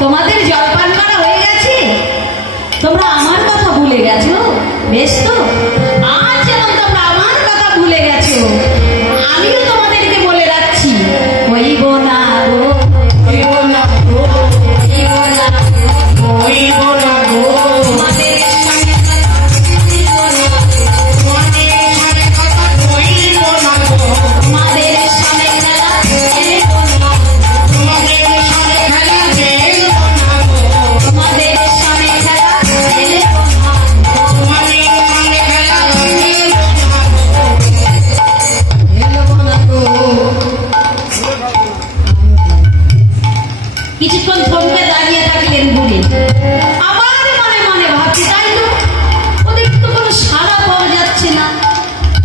তোমাদের জলপান করা হয়ে গেছে? তোমরা আমার কথা ভুলে গেছো? বেশ তো, আজ যেমন তোমরা আমার কথা ভুলে গেছো, আমিও তোমাদেরকে বলে রাখছি, হইব না গো, হইব না গো, হইব না গো, হইব না গো, তোমাদের সঙ্গে কিছুক্ষণ থমকে দাঁড়িয়ে থাকলেন বুড়ি। আবার মনে মনে ভাবছি, তাই তো, ওদের তো কোনো সাড়া পাওয়া যাচ্ছে না।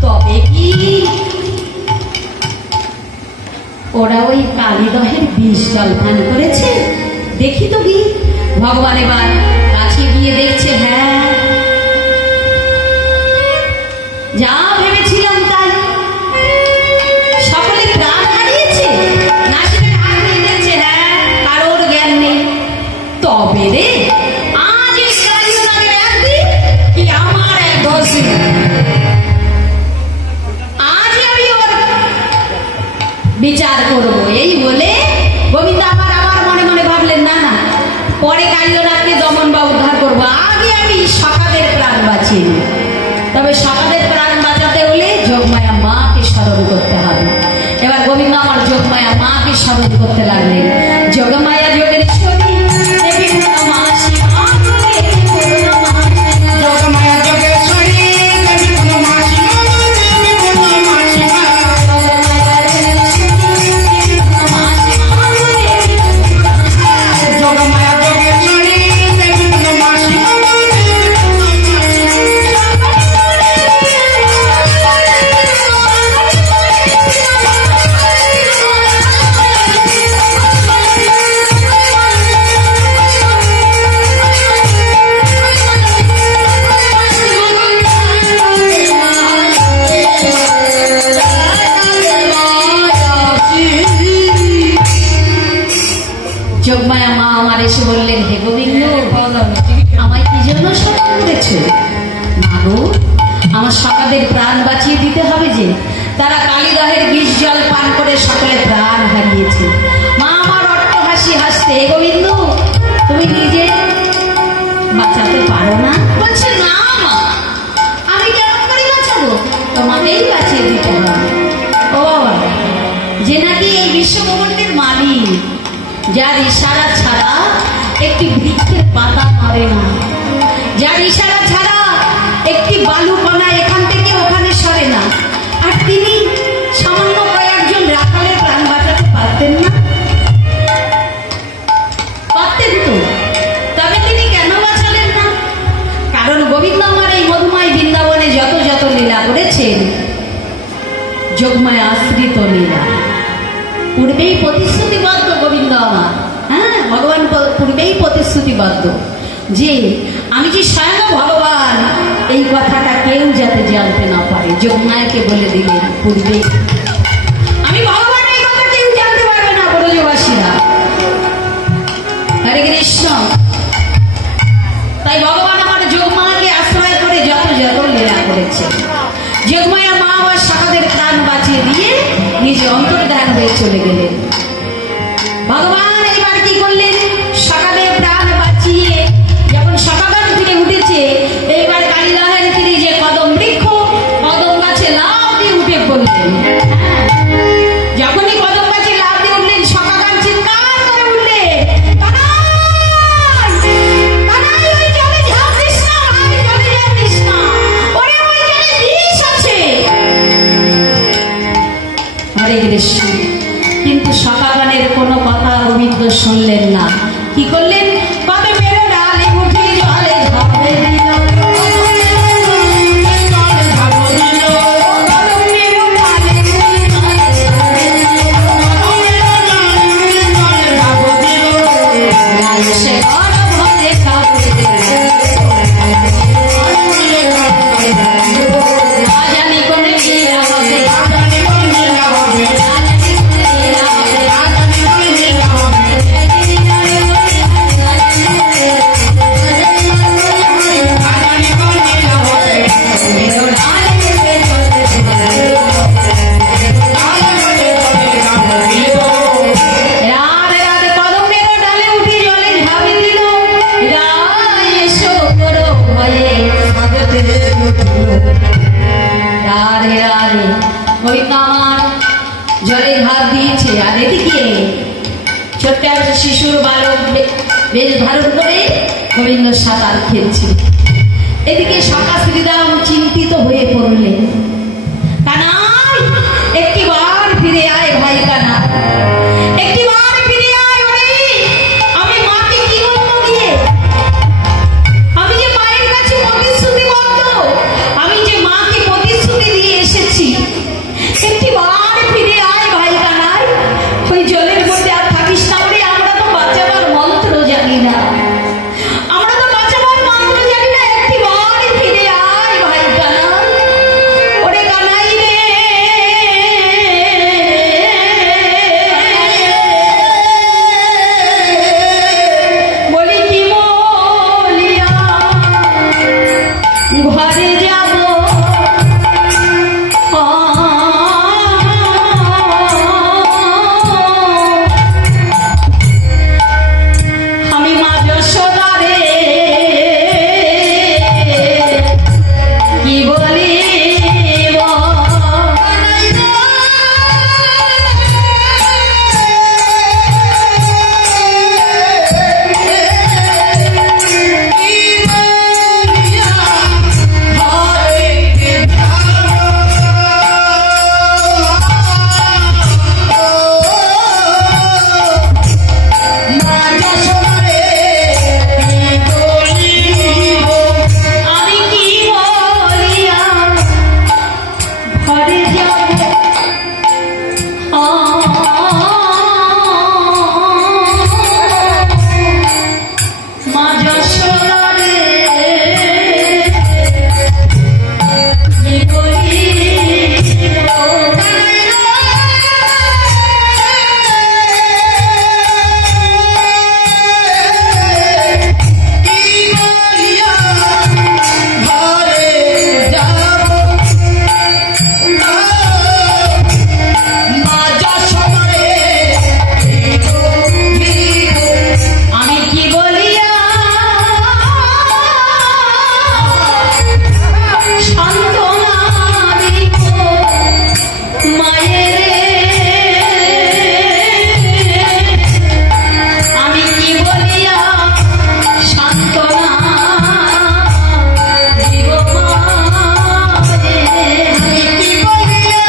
তবে কি ওরা ওই কালীদহের বিষ জল পান করেছে? দেখি তো কি। ভগবান এবার কাছে গিয়ে দেখছে, হ্যাঁ, যা ভেবেছিলাম তাই, সকলে প্রাণ হারিয়েছে। নাসিমের হাত নিয়ে দেখছে, হ্যাঁ, কারোর জ্ঞান নেই। তবে রে, আজ এই কালীদহের একদিন কি আমার এক দোষ, আজ আমি ওর বিচার করবো। এই বলে গোবিন্দ আবার মনে মনে ভাবলেন, না না, পরে কালীনাথকে দমন বা উদ্ধার করবো, আগে আমি সখাদের প্রাণ বাঁচিয়ে নিই। তবে সখাদের প্রাণ বাঁচাতে হলে যোগমায়া মাকে স্মরণ করতে হবে। এবার গোবিন্দ আমার যোগমায়া মাকে স্মরণ করতে লাগলেন। যোগমায়া যোগেশ্বরী দেবী পূর্ণমাসী, যোগমায়া যোগেশ্বরী দেবী পূর্ণমাসী, যোগমায়া মা আমার এসে বললেন, হে গোবিন্দ, আমায় কি জন্য স্মরণ করেছো? মাগো, আমার সখাদের প্রাণ বাঁচিয়ে দিতে হবে যে, তারা কালীদহের বিষ জল পান করে সকলে প্রাণ হারিয়েছে। মা আমার অট্ট হাসি হাসতে, হে গোবিন্দ, তুমি নিজে বাঁচাতে পারো না? বলছে, না মা, আমি কেমন করে বাঁচাবো? তোমাকেই বাঁচিয়ে দিতে হবে। ও বাবা, যে নাকি এই বিশ্বব্রহ্মাণ্ডের মালিক, যার ইশারা ছাড়া একটি বৃক্ষের পাতা নড়ে না, যার ইশারা ছাড়া একটি বালুকণা এখান থেকে ওখানে সরে না, আর তিনি সামান্য কয়েকজন রাখালের প্রাণ বাঁচাতে পারতেন না? পারতেন তো, তবে তিনি কেন বাঁচালেন না? কারণ গোবিন্দ আমার এই মধুময় বৃন্দাবনে যত যত লীলা করেছেন, যোগমায়া আশ্রিত লীলা, পূর্বেই প্রতিশ্রুতিবদ্ধ গোবিন্দ আমার। হ্যাঁ, ভগবান পূর্বেই প্রতিশ্রুতিবদ্ধ যে আমি যে স্বয়ং ভগবান, এই কথাটা কেউ যাতে জানতে না পারে। যোগমায়াকে বলে দিলেন পূর্বেই, আমি ভগবান, এই কথা কেউ জানতে পারবে না ব্রজবাসীরা। হরে কৃষ্ণ। তাই ভগবান আমার যোগমায়াকে আশ্রয় করে যত যত লীলা করেছে, যোগমায়া মা আমার সখাদের প্রাণ বাঁচিয়ে দিয়ে নিজে অন্তর্ধান হয়ে চলে গেলেন। ভগবান এবার কি করলেন? সখাদের প্রাণ বাঁচিয়ে যখন সখাগণ থেকে উঠেছে, এইবার কালীদহের তীরে যে কদম বৃক্ষ, কদম গাছে লাফ দিয়ে উঠে পড়লেন। যখনই কদম গাছে লাফ দিয়ে উঠলেন, সখাগণ চিৎকার করে উঠলেন, কানাই, ওই জলে ঝাঁপ দিস না, ওই জলে ঝাঁপ দিস না, ওরে ওই জলে বিষ আছে। হরে কৃষ্ণ। কিন্তু সখাগণের কোনো কথা গোবিন্দ শুনলেন না। কি করলেন? কবে মেরে ডালে উঠে জলে ঝাঁপে দিল, ছোট্ট একটা শিশুর বালক বেশ ধারণ করে গোবিন্দ সাঁতার খেলছে। এদিকে সখা শ্রীরাম চিন্তিত হয়ে পড়লেন। কানাই, একটিবার ফিরে আয় ভাই কানা, একটিবার ফিরে আয়। আমি মাকে কি বলবো গিয়ে? আমি যে মায়ের কাছে প্রতিশ্রুতিবদ্ধ, আমি যে মাকে প্রতিশ্রুতি দিয়ে এসেছি, একটিবার ফিরে আয় ভাই কানাই। ওই জলের মধ্যে আর থাকিস না রে। আমরা তো বাঁচাবার মন্ত্র জানি না, আমরা তো বাঁচাবার মন্ত্র জানি না। একটিবার ফিরে আয় ভাই কানাই। ওরে কানাই রে, বলি কি বলিয়া ঘরে যাব। আমি মা যশোদা রে, কি বলিব? আমি কি বলিয়া ঘরে যাব? মা যশোদা রে, কি বলিব? আমি কি বলিয়া সান্ত্বনা দিব মায়ের? আমি কি বলিয়া সান্ত্বনা দিব মায়ের? আমি কি বলিয়া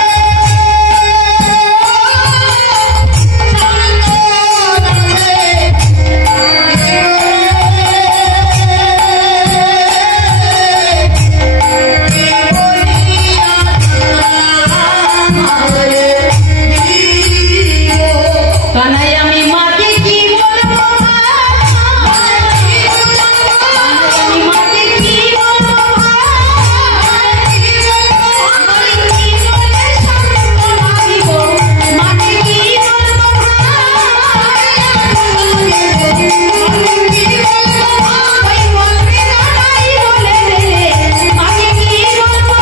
কানাই আমি মাকে কি বলবো? আমি মাকে কি বলবো? আমি কি বলে সান্ত্বনা দিব? মাকে কি বলবো? আমি কি বলবো? ওই বলবে কানাই বলে দেবে। মাকে কি বলবো?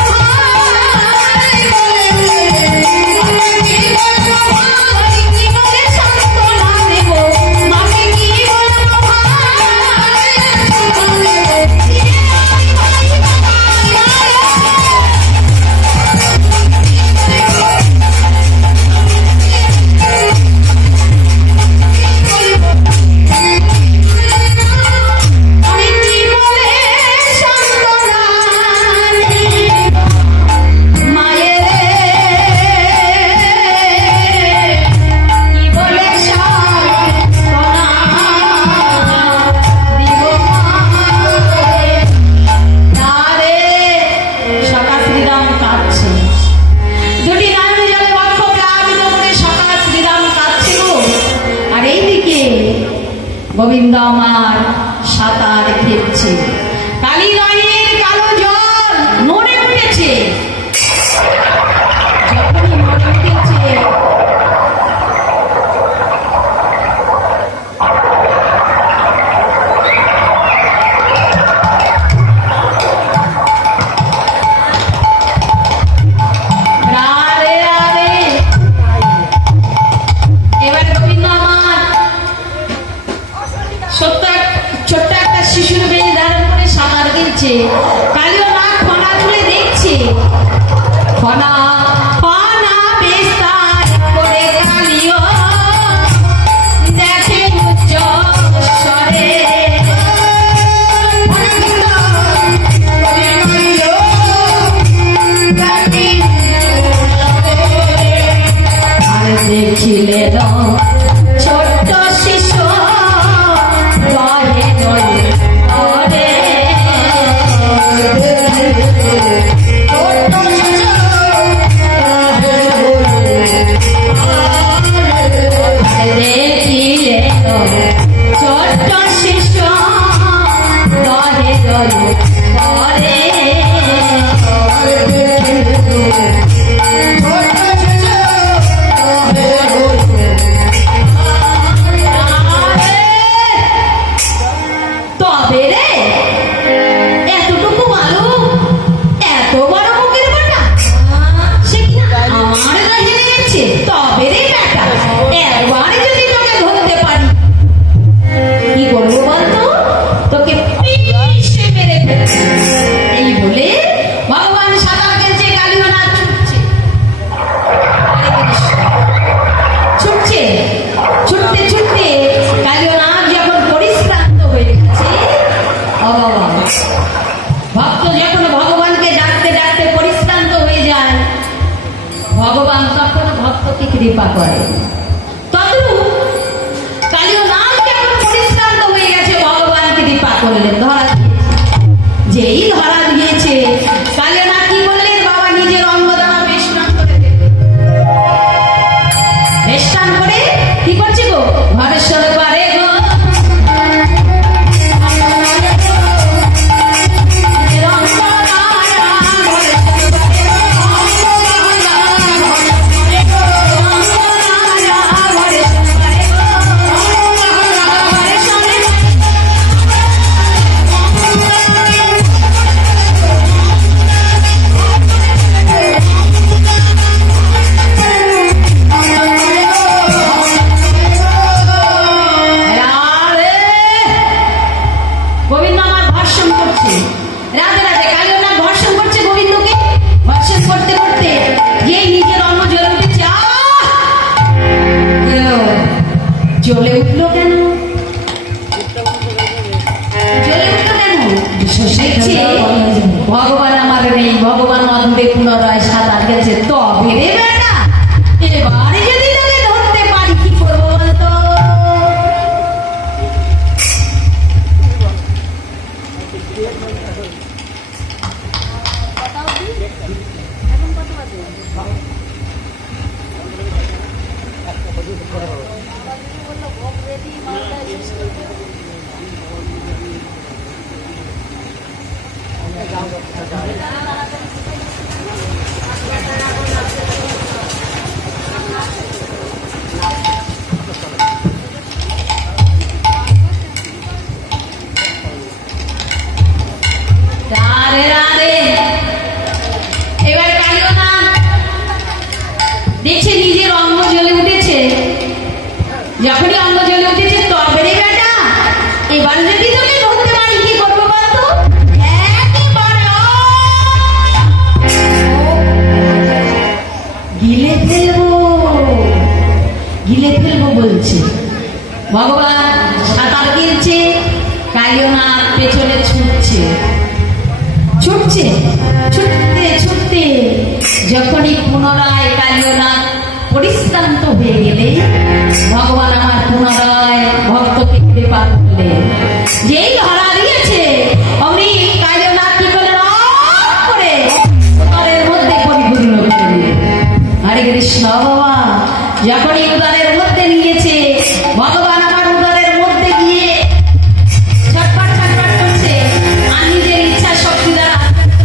গোবিন্দ আমার সাঁতার খেলছে। কালী রানীর কালো জল নড়ে উঠেছে। যখনই নড়ে উঠেছে, এবার গোবিন্দ আমার ছোট্ট একটা শিশুর বেশ ধারণ করে সাঁতার দিচ্ছে। কালীও না ফনা তুলে দেখছে। ফনা ফনা বিস্তার করে কালীও দেখে ছোট্ট শিশু দহে দহে করে তবে রে এতটুকু ভালো এত বড় বুকের বাটা সে কি আমার গায়ে লেগেছে তবে রে বেটা একবার যদি তোকে ধরতে পারি কি করবো বলতো তোকে পিষে মেরে ফেলবো এই বলে ভগবান সাঁতার খেলছে কালীনাথ ছুটছে ছুটতে ছুটতে কালীনাথ যখন পরিশ্রান্ত হয়ে গেছে ভক্ত যখন ভগবানকে ডাকতে ডাকতে পরিশ্রান্ত হয়ে যায় ভগবান তখন ভক্তকে কৃপা করে তদ্রূপ কালীনাথ যখন পরিশ্রান্ত হয়ে গেছে ভগবান কৃপা করলেন ধরা যেই ধরা দিয়েছে কালীনাথ কি বললেন বাবা নিজের অঙ্গ দ্বারা বেষ্টন করে দেবে বেষ্টন করে কি করছে গো ঘরেশ্বর পারে গো জ্বলে উঠলো কেন জ্বলে উঠলো কেন দেখছে ভগবান আমার নেই ভগবান অন্ধে পুনরায় সাঁতার গেছে তবে রে বেটা এবারে যদি তোকে ধরতে পারি কি করবো বলতো এবার কালীনাথ দেখছে নিজের অঙ্গ জ্বলে উঠেছে যখনই অঙ্গ জ্বলে উঠেছে তবে রে বেটা এবার যদি তোকে ধরতে পারি কি করবো বলতো গিলে ফেলবো বলছে ভগবান সাঁতার গিলছে কালীনাথ পেছনে ছুটছে ছুটছে ছুটতে ছুটতে যখনই পুনরায় কালীনাথ পরিশ্রান্ত হয়ে গেলে ভগবান আমার পুনরায় ভক্তকে কৃপা করলেন যেই ধরা দিয়েছে অমনি কালীনাথ কি করলেন করে উদরের মধ্যে পরিপূর্ণ করে হরে কৃষ্ণ বাবা যখনই উদরের মধ্যে নিয়েছে ভগবান আমার উদরের মধ্যে গিয়ে ছটফট ছটফট করছে আর নিজের ইচ্ছা শক্তি দ্বারা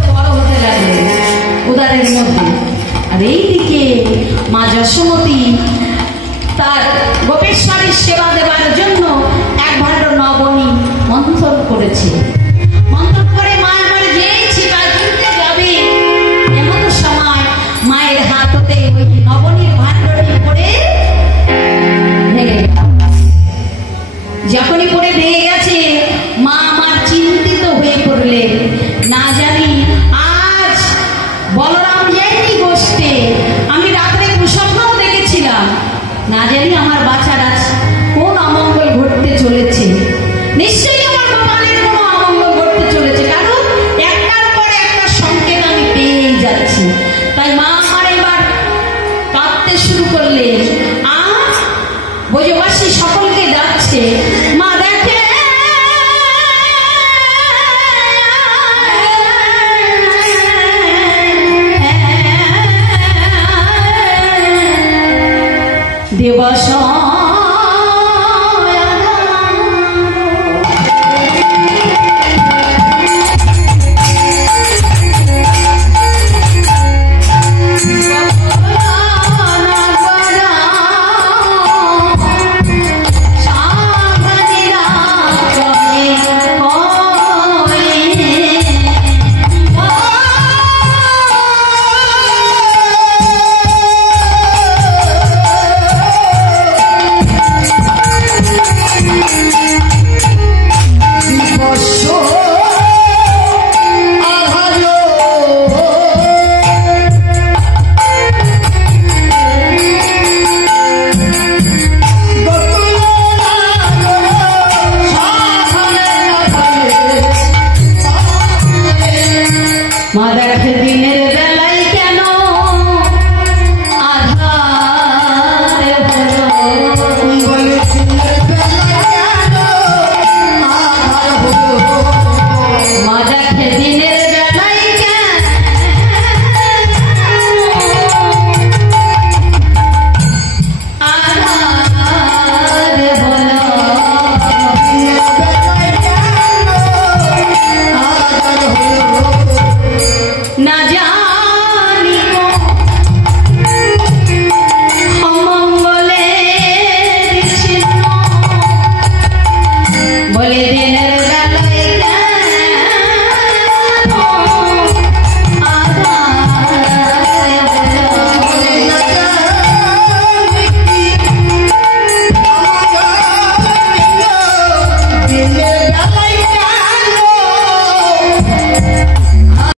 বড় হতে লাগলেন উদরের মধ্যে আর এইদিকে মা যশোমতী তার গোপেশ্বরের সেবা দেওয়ার জন্য এক ভাণ্ড নবনী মন্থন করেছে মন্থন করে মা আমার যেই ছিপা কিনতে যাবে এমন সময় মায়ের হাত হতে ওই নবনীর ভাণ্ডটি পড়ে ভেঙে গেল যখনই পড়ে ভেঙে গেছে মা